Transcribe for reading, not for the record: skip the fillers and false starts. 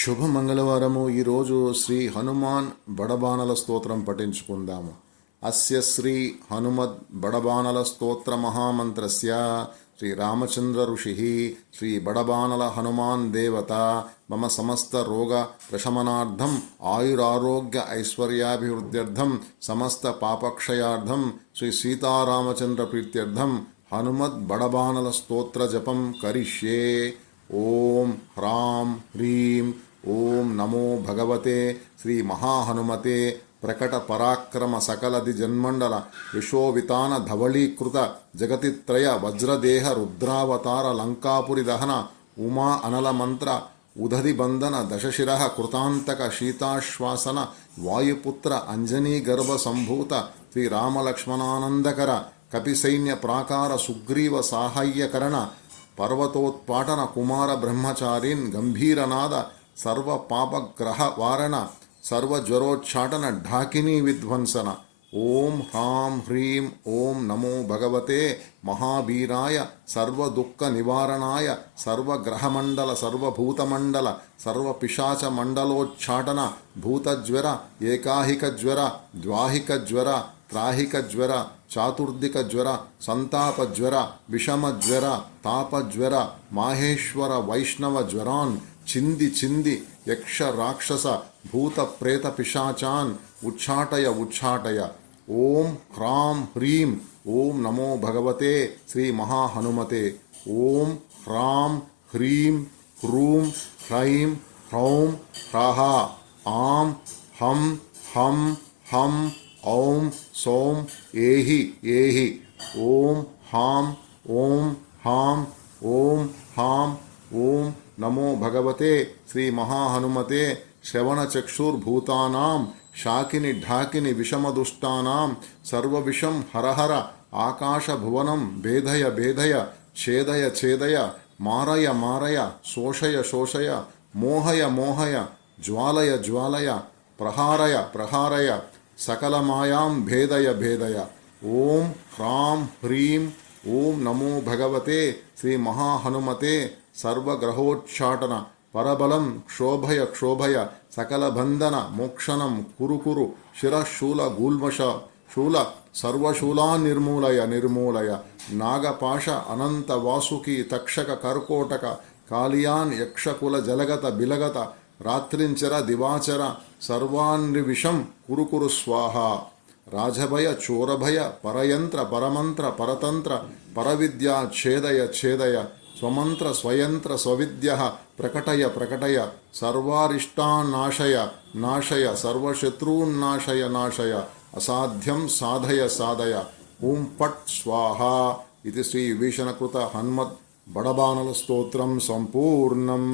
శుభ మంగళవారము. ఈరోజు శ్రీ హనుమాన్ బడబానల స్తోత్రం పఠించుకుందాము. అస్య శ్రీ హనుమద్ బడబానల స్తోత్ర మహామంత్రస్య శ్రీ రామచంద్ర ఋషి శ్రీ బడబానల హనుమాన్ దేవత మమ సమస్త రోగ ప్రశమనార్థం ఆయురారోగ్య ఐశ్వర్యాభివృద్ధ్యర్థం సమస్త పాపక్షయార్థం శ్రీ సీతారామచంద్ర ప్రీత్యర్థం హనుమద్ బడబానల స్తోత్ర జపం కరిష్యే. ఓం హ్రాం హ్రీం ఓం నమో భగవతే శ్రీ మహాహనుమతే ప్రకట పరాక్రమ సకలది జన్మండల విశోవితాన ధవళీకృత జగతిత్రయ వజ్రదేహ రుద్రావతార లంకాపురి దహన ఉమా అనల మంత్ర ఉదధి బంధన దశశిర కృతాంతక శీతాశ్వాసన వాయుపుత్ర అంజనీ గర్భ సంభూత శ్రీరామలక్ష్మణానందకర కపిసైన్య ప్రాకార సుగ్రీవ సాహయ్యకరణ పర్వతోత్పాటన కుమార బ్రహ్మచారిన్ గంభీరనాద సర్వ పాపగ్రహ వారణ సర్వజ్వరోచ్చాటన ఢాకినీ విధ్వంసన. ఓం హ్రాం హ్రీం ఓం నమో భగవతే మహావీరాయ సర్వదుఃఖ నివారణాయ సర్వగ్రహమండల సర్వభూతమండల సర్వపిశాచ మండలోచ్చాటన భూతజ్వర ఏకాహిక జ్వర ద్వాహిక జ్వర త్రాహిక జ్వర చాతుర్దిక జ్వర సంతాప జ్వర విషమ జ్వర తాపజ్వర మాహేశ్వర వైష్ణవ జ్వరాన్ చింది చింది యక్ష రాక్షస భూత ప్రేత పిశాచాన్ ఉచ్చాటయ ఉచ్చాటయ. ఓం హ్రాం హ్రీం ఓం నమో భగవతే శ్రీ మహాహనుమతే. ఓం హ్రాం హ్రీం హ్రూం హ్రైం హ్రౌం హ్రాః ఆం హం హం హం ఓం సోం ఏహి ఏహి. ఓం హాం ఓం హాం ఓం హాం ఓం నమో భగవతే శ్రీ మహాహనుమతే. శ్రవణచక్షుర్భూతానాం శాకిని ఢాకిని విషమదుష్టానాం సర్వవిషం హరహర ఆకాశభువనం భేదయ భేదయ ఛేదయ ఛేదయ మారయ మారయ శోషయ శోషయ మోహయ మోహయ జ్వాలయ జ్వాలయ ప్రహారయ ప్రహారయ సకలమాయాం భేదయ భేదయ. ఓం హ్రాం హ్రీం ఓం నమో భగవతే శ్రీ మహాహనుమతే. సర్వగ్రహోచ్చాటన పరబలం క్షోభయ క్షోభయ సకలబంధన మోక్షణం కురు కురు శిరశూల గూల్మష శూల సర్వశూలా నిర్మూలయ నిర్మూలయ. నాగపాశ అనంత వాసుకి తక్షక కర్కోటక కాళియాన్ యక్షకుల జలగత బిలగత రాత్రించర దివాచర సర్వాన్నివిషం కురుకురు స్వాహ. రాజభయ చోరభయ పరయంత్ర పరమంత్ర పరతంత్ర పరవిద్యా ఛేదయ ఛేదయ స్వమంత్ర స్వయంత్ర స్వవిద్య ప్రకటయ ప్రకటయ సర్వారిష్టాన్నాశయ నాశయ సర్వశత్రూన్నాశయ నాశయ అసాధ్యం సాధయ సాధయ. ఓం పట్ స్వాహ. ఇది శ్రీ విభీషణకృత హనుమద్ బడబానల స్తోత్రం సంపూర్ణం.